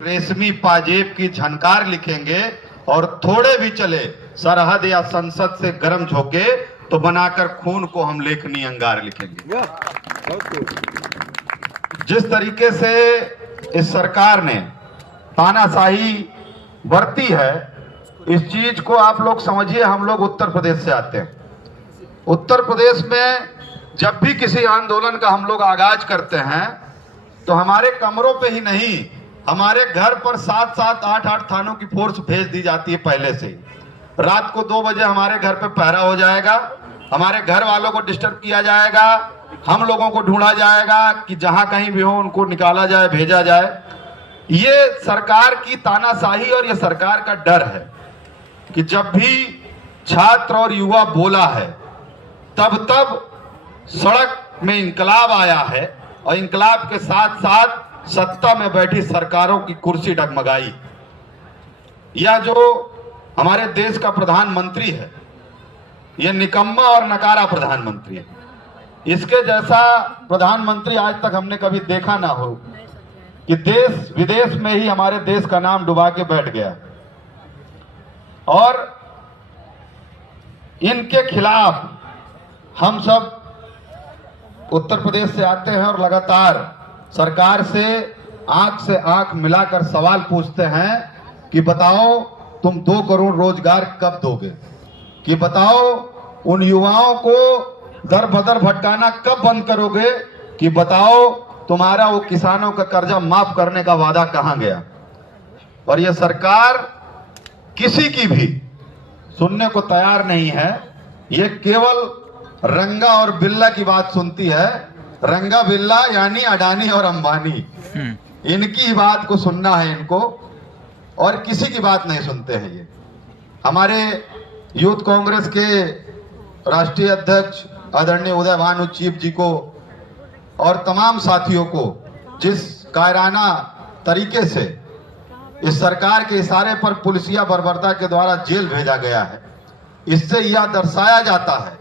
रेशमी पाजेब की झनकार लिखेंगे और थोड़े भी चले सरहद या संसद से गर्म झोंके तो बनाकर खून को हम लेखनी अंगार लिखेंगे। जिस तरीके से इस सरकार ने तानाशाही बरती है, इस चीज को आप लोग समझिए। हम लोग उत्तर प्रदेश से आते हैं। उत्तर प्रदेश में जब भी किसी आंदोलन का हम लोग आगाज करते हैं तो हमारे कमरों पे ही नहीं, हमारे घर पर 7-7, 8-8 थानों की फोर्स भेज दी जाती है। पहले से ही रात को 2 बजे हमारे घर पे पहरा हो जाएगा, हमारे घर वालों को डिस्टर्ब किया जाएगा, हम लोगों को ढूंढा जाएगा कि जहां कहीं भी हो उनको निकाला जाए, भेजा जाए। ये सरकार की तानाशाही और ये सरकार का डर है कि जब भी छात्र और युवा बोला है तब सड़क में इंकलाब आया है और इंकलाब के साथ साथ सत्ता में बैठी सरकारों की कुर्सी डगमगाई। यह जो हमारे देश का प्रधानमंत्री है, यह निकम्मा और नकारा प्रधानमंत्री है। इसके जैसा प्रधानमंत्री आज तक हमने कभी देखा ना हो कि देश विदेश में ही हमारे देश का नाम डुबा के बैठ गया। और इनके खिलाफ हम सब उत्तर प्रदेश से आते हैं और लगातार सरकार से आंख मिलाकर सवाल पूछते हैं कि बताओ तुम 2 करोड़ रोजगार कब दोगे, कि बताओ उन युवाओं को दर बदर भटकाना कब बंद करोगे, कि बताओ तुम्हारा वो किसानों का कर्जा माफ करने का वादा कहां गया। और यह सरकार किसी की भी सुनने को तैयार नहीं है। ये केवल रंगा और बिल्ला की बात सुनती है। रंगा बिल्ला यानी अडानी और अंबानी, इनकी ही बात को सुनना है इनको, और किसी की बात नहीं सुनते हैं। ये हमारे यूथ कांग्रेस के राष्ट्रीय अध्यक्ष आदरणीय उदय भानु चीफ जी को और तमाम साथियों को जिस कायराना तरीके से इस सरकार के इशारे पर पुलिसिया बर्बरता के द्वारा जेल भेजा गया है, इससे यह दर्शाया जाता है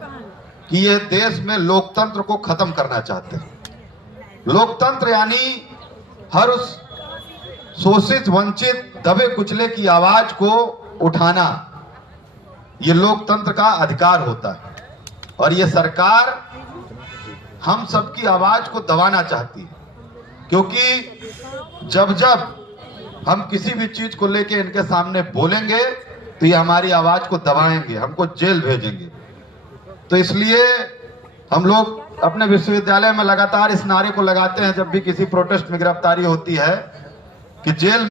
कि ये देश में लोकतंत्र को खत्म करना चाहते हैं। लोकतंत्र यानी हर उस शोषित, वंचित, दबे कुचले की आवाज को उठाना, ये लोकतंत्र का अधिकार होता है। और ये सरकार हम सबकी आवाज को दबाना चाहती है, क्योंकि जब हम किसी भी चीज को लेके इनके सामने बोलेंगे तो ये हमारी आवाज को दबाएंगे, हमको जेल भेजेंगे। तो इसलिए हम लोग अपने विश्वविद्यालय में लगातार इस नारे को लगाते हैं जब भी किसी प्रोटेस्ट में गिरफ्तारी होती है कि जेल